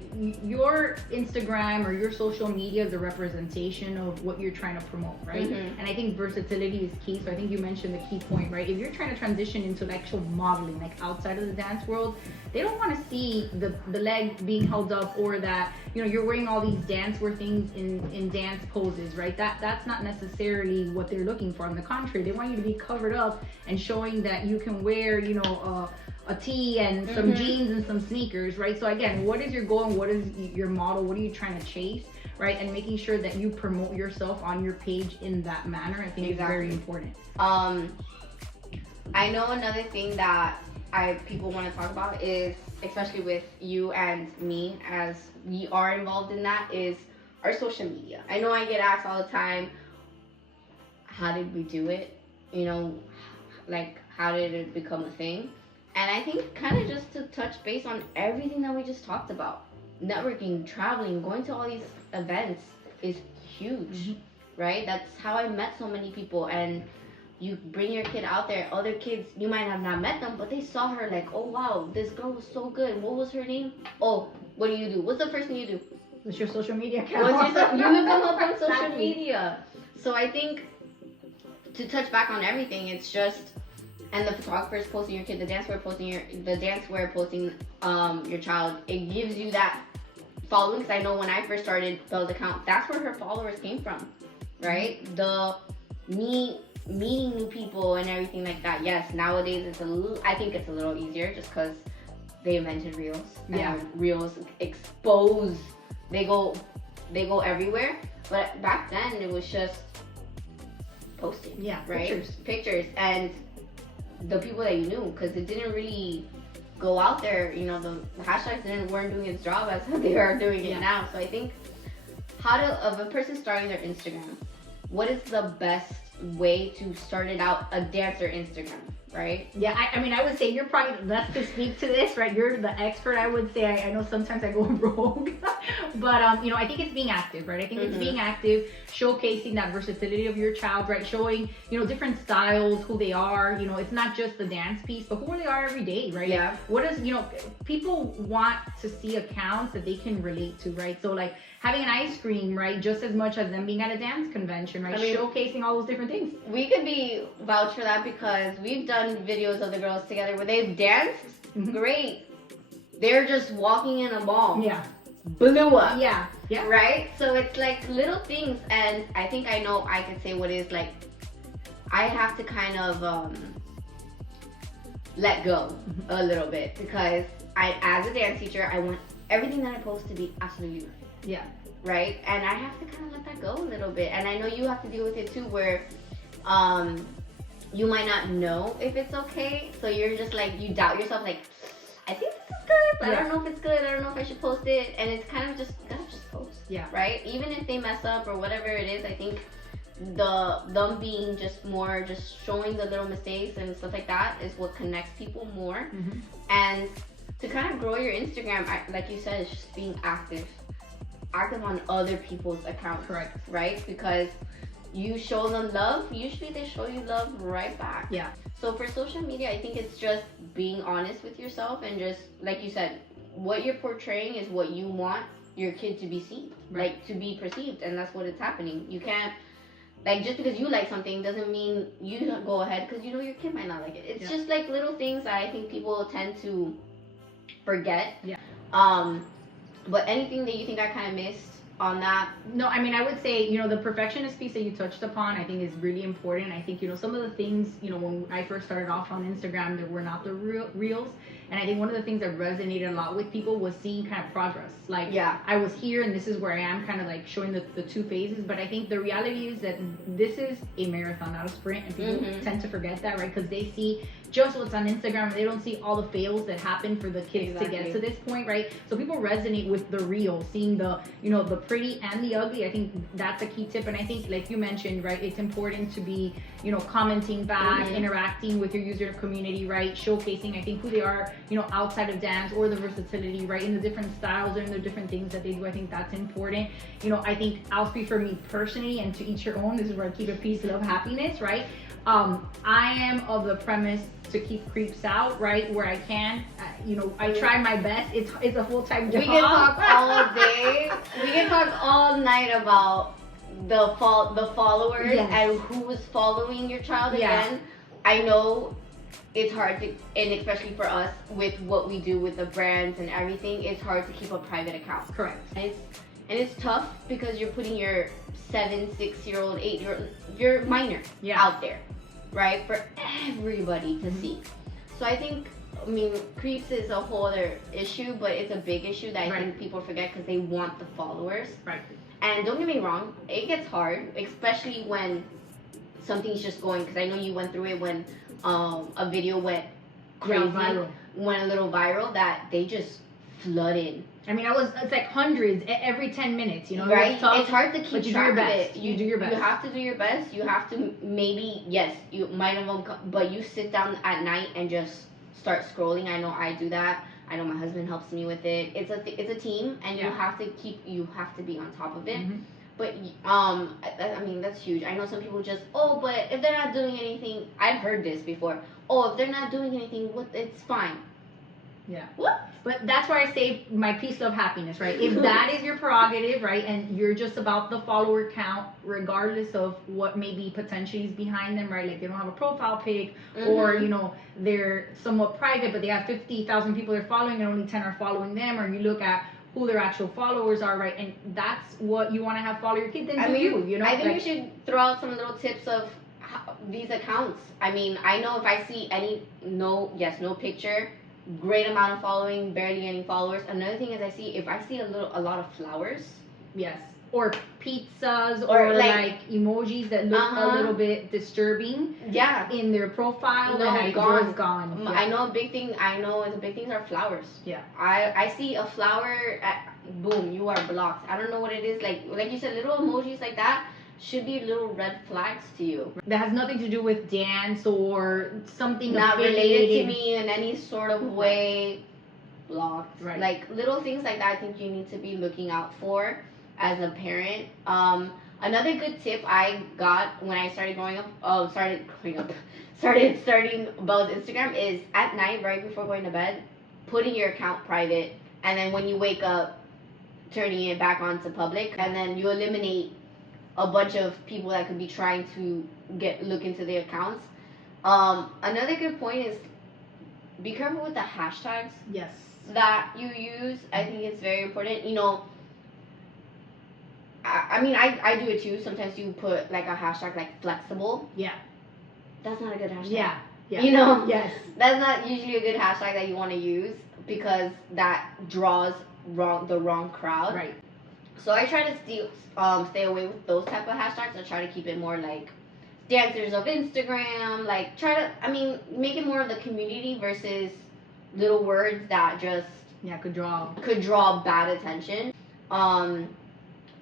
your Instagram or your social media is a representation of what you're trying to promote, right? Mm-hmm. And I think versatility is key. So I think you mentioned the key point, right? If you're trying to transition into actual modeling, like outside of the dance world, they don't want to see the leg being held up, or that, you know, you're wearing all these dance wear things in dance poses, right? That's not necessarily what they're looking for. On the contrary, they want you to be covered up and showing that you can wear, you know, a tee and some jeans and some sneakers, right? So again, what is your goal and what is your model? What are you trying to chase, right? And making sure that you promote yourself on your page in that manner, I think is very important. I know another thing that people want to talk about is, especially with you and me, as we are involved in that, is our social media. I know I get asked all the time, how did we do it? You know, like, how did it become a thing? And I think kind of just to touch base on everything that we just talked about. Networking, traveling, going to all these events is huge, right? That's how I met so many people. And you bring your kid out there, other kids, you might have not met them, but they saw her like, oh wow, this girl was so good. What was her name? Oh, what do you do? What's the first thing you do? What's your social media account? You look them up on social media. So I think to touch back on everything, it's just, and the photographer's posting your kid, the dancewear posting your child, it gives you that following. Because I know when I first started Belle's account, that's where her followers came from, right? Meeting new people and everything like that. Yes, nowadays I think it's a little easier just because they invented reels. Yeah. And reels expose, they go everywhere. But back then it was just posting. Yeah, right? Pictures and the people that you knew, because it didn't really go out there. You know, the hashtags weren't doing its job as they are doing it now. So I think of a person starting their Instagram, what is the best way to start it out, a dancer Instagram, right? Yeah, I mean, I would say you're probably the best to speak to this, right? You're the expert, I would say. I know sometimes I go rogue, but, you know, I think it's being active, right? I think it's being active, showcasing that versatility of your child, right? Showing, you know, different styles, who they are, you know, it's not just the dance piece, but who they are every day, right? Yeah. What is, you know, people want to see accounts that they can relate to, right? So, like, having an ice cream, right, just as much as them being at a dance convention, right? I mean, showcasing all those different things. We could be vouch for that because we've done videos of the girls together where they've danced great. They're just walking in a mall. Yeah. Blew up. Yeah. Yeah. Right? So it's like little things, and I think I know I could say what is like, I have to kind of let go a little bit because as a dance teacher, I want everything that I post to be absolutely perfect. Yeah. Right? And I have to kind of let that go a little bit. And I know you have to deal with it too, where you might not know if it's okay. So you're just like, you doubt yourself, like, I think this is good, but I don't know if it's good. I don't know if I should post it. And it's kind of just, you gotta just post. Yeah. Right? Even if they mess up or whatever it is, I think them being just more, just showing the little mistakes and stuff like that is what connects people more. And to kind of grow your Instagram, like you said, it's just being active on other people's accounts. Correct. Right? Because you show them love, usually they show you love right back. Yeah. So for social media, I think it's just being honest with yourself and just, like you said, what you're portraying is what you want your kid to be seen, like to be perceived, and that's what is happening. You can't, like, just because you like something doesn't mean you don't go ahead because you know your kid might not like it. It's just like little things that I think people tend to forget. Yeah. But anything that you think I kind of missed on that? No, I mean, I would say, you know, the perfectionist piece that you touched upon, I think is really important. I think, you know, some of the things, you know, when I first started off on Instagram, there were not the reels. And I think one of the things that resonated a lot with people was seeing kind of progress. Like, Yeah. I was here and this is where I am, kind of like showing the two phases. But I think the reality is that this is a marathon, not a sprint. And people tend to forget that, right? Because they see just what's on Instagram and they don't see all the fails that happen for the kids to get to this point, right? So people resonate with the real, seeing the, you know, the pretty and the ugly. I think that's a key tip. And I think, like you mentioned, right, it's important to be, you know, commenting back, interacting with your user community, right? Showcasing, I think, who they are, you know, outside of dance, or the versatility, right? In the different styles or in the different things that they do. I think that's important. You know, I think I'll speak for me personally, and to each your own. This is where I keep it peace, love, happiness, right? I am of the premise to keep creeps out, right, where I can. You know, I try my best. It's a full-time job. We can talk all day. We can talk all night about the followers and who's following your child. Again, I know it's hard to, and especially for us with what we do with the brands and everything, it's hard to keep a private account. Correct. And it's tough because you're putting your 7, 6-year-old, 8-year-old, your minor out there, right, for everybody to see. So I think, I mean, creeps is a whole other issue, but it's a big issue that I think people forget because they want the followers. Right. And don't get me wrong, it gets hard, especially when something's just going, because I know you went through it when a video went crazy, went a little viral, that they just flooded. I mean, it's like hundreds every 10 minutes, you know? Right? It's hard to keep track of it. You do your best. You have to do your best. You have to maybe, yes, you might have, but you sit down at night and just start scrolling. I know I do that. I know my husband helps me with it. It's a team, and you have to be on top of it. But I mean, that's huge. I know some people just, but if they're not doing anything, I've heard this before. If they're not doing anything, it's fine. Yeah. What? But that's why I say my peace, love, happiness, right? If that is your prerogative, right, and you're just about the follower count, regardless of what maybe potentially is behind them, right? Like they don't have a profile pic, or, you know, they're somewhat private, but they have 50,000 people they're following and only 10 are following them, or you look at who their actual followers are, right? And that's what you want to have follow your kids, then you know? I think we should throw out some little tips of these accounts. I mean, I know if I see no picture, great amount of following, barely any followers. Another thing is if I see a lot of flowers, or pizzas, or like emojis that look a little bit disturbing, in their profile, then gone. I know the big things are flowers. I see a flower, boom, you are blocked. I don't know what it is, like you said, little emojis like that should be little red flags to you. That has nothing to do with dance or something not related to me in any sort of way. Blocked. Right. Like little things like that, I think you need to be looking out for as a parent. Another good tip I got when I started starting about Instagram is at night, right before going to bed, putting your account private, and then when you wake up, turning it back onto public, and then you eliminate a bunch of people that could be trying to look into their accounts. Another good point is be careful with the hashtags that you use. I think it's very important. You know, I mean, I do it too. Sometimes you put like a hashtag like flexible. That's not a good hashtag. You know? That's not usually a good hashtag that you want to use, because that draws the wrong crowd. Right. So I try to stay away with those type of hashtags. I try to keep it more like dancers of Instagram. Like make it more of the community versus little words that just could draw bad attention.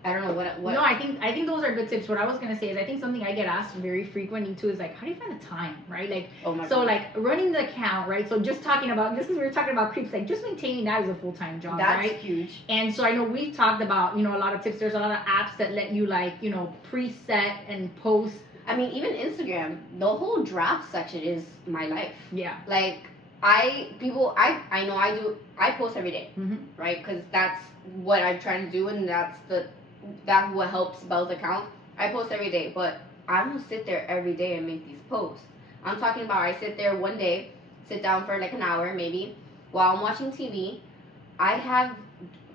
I don't know what. No, I think those are good tips. What I was gonna say is I think something I get asked very frequently too is like, how do you find the time, right? Like, like running the account, right? So just because we were talking about creeps, like just maintaining that is a full-time job, right? That's huge. And so I know we've talked about, you know, a lot of tips. There's a lot of apps that let you like, you know, preset and post. I mean, even Instagram, the whole draft section is my life. Like I post every day, right? Because that's what I'm trying to do, and that's what helps Belle's account. I post every day, but I don't sit there every day and make these posts. I'm talking about I sit there one day, sit down for like an hour maybe, while I'm watching TV. I have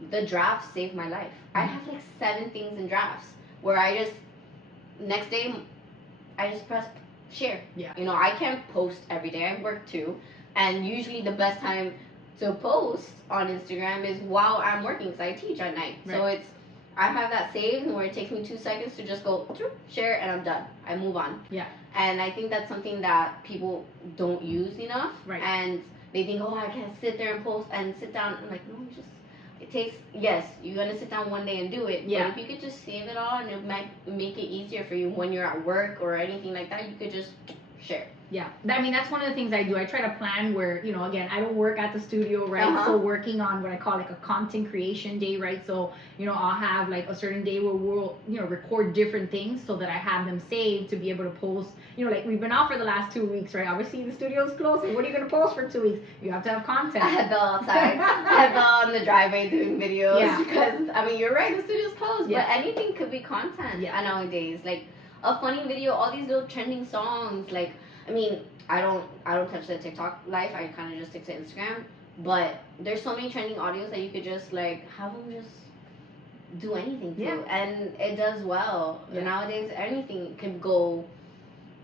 the drafts save my life. I have like 7 things in drafts where next day, I just press share. You know, I can't post every day. I work too. And usually the best time to post on Instagram is while I'm working, because I teach at night. Right. So I have that saved where it takes me 2 seconds to just go share and I'm done. I move on. Yeah. And I think that's something that people don't use enough. Right. And they think, oh, I can't sit there and post and sit down. I'm like, no, it takes, yes, you're going to sit down one day and do it. Yeah. But if you could just save it all and it might make it easier for you when you're at work or anything like that, you could just share. Yeah, I mean, that's one of the things I do. I try to plan where, you know, again, I don't work at the studio, right? Uh-huh. So working on what I call like a content creation day, right? So, you know, I'll have like a certain day where we'll, you know, record different things so that I have them saved to be able to post. You know, like we've been off for the last 2 weeks, right? Obviously the studio's closed. So what are you going to post for 2 weeks? You have to have content. I had Belle outside. I had Belle on the driveway doing videos. Yeah. Because, I mean, you're right, the studio's closed. Yeah. But anything could be content nowadays. Like a funny video, all these little trending songs. Like, I mean, I don't touch the TikTok life. I kind of just stick to Instagram. But there's so many trending audios that you could just like have them just do anything to, and it does well. Yeah. Nowadays, anything can go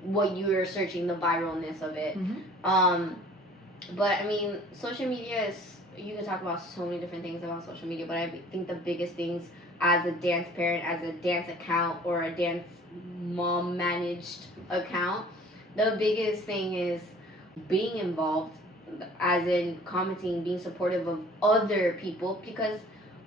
what you're searching, the viralness of it. But I mean, social media is, you can talk about so many different things about social media. But I think the biggest things as a dance parent, as a dance account, or a dance mom managed account, the biggest thing is being involved, as in commenting, being supportive of other people. Because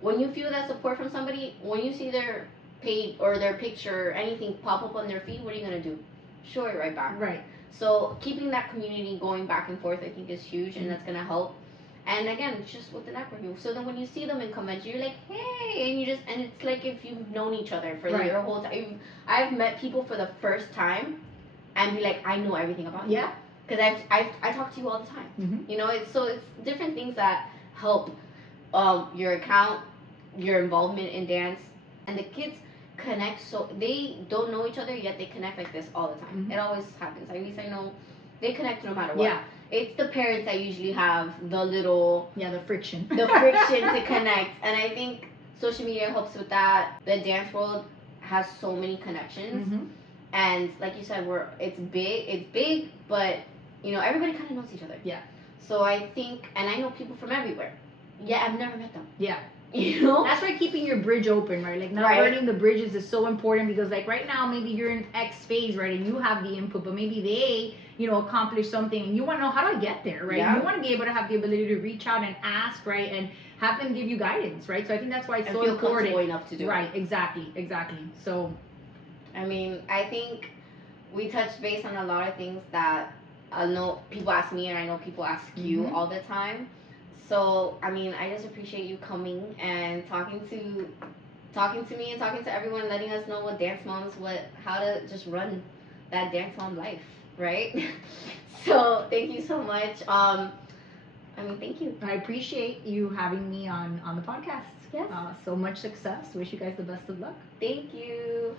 when you feel that support from somebody, when you see their page or their picture or anything pop up on their feed, what are you going to do? Show it right back. Right. So keeping that community going back and forth, I think, is huge, and that's going to help. And again, it's just with the networking. So then when you see them in comments, you're like, hey, and it's like if you've known each other for your whole time. I've met people for the first time and be like, I know everything about you. Yeah. Because I talk to you all the time. You know, it's different things that help your account, your involvement in dance, and the kids connect. So they don't know each other, yet they connect like this all the time. It always happens. At least I know they connect no matter what. Yeah. It's the parents that usually have the little... Yeah, the friction. The friction to connect. And I think social media helps with that. The dance world has so many connections. And like you said, it's big, but, you know, everybody kind of knows each other. Yeah. So I think, and I know people from everywhere. Yeah, I've never met them. Yeah. You know? That's why keeping your bridge open, right? Like not burning the bridges is so important, because like right now maybe you're in X phase, right? And you have the input, but maybe they, you know, accomplish something and you want to know, how do I get there, right? Yeah. You want to be able to have the ability to reach out and ask, right? And have them give you guidance, right? So I think that's why it's so feel important. comfortable enough to do it. Right, exactly. So, I mean, I think we touched base on a lot of things that I know people ask me, and I know people ask you all the time. So, I mean, I just appreciate you coming and talking to me and talking to everyone, letting us know what dance moms, how to just run that dance mom life, right? So, thank you so much. I mean, thank you. I appreciate you having me on the podcast. Yes. So much success. Wish you guys the best of luck. Thank you.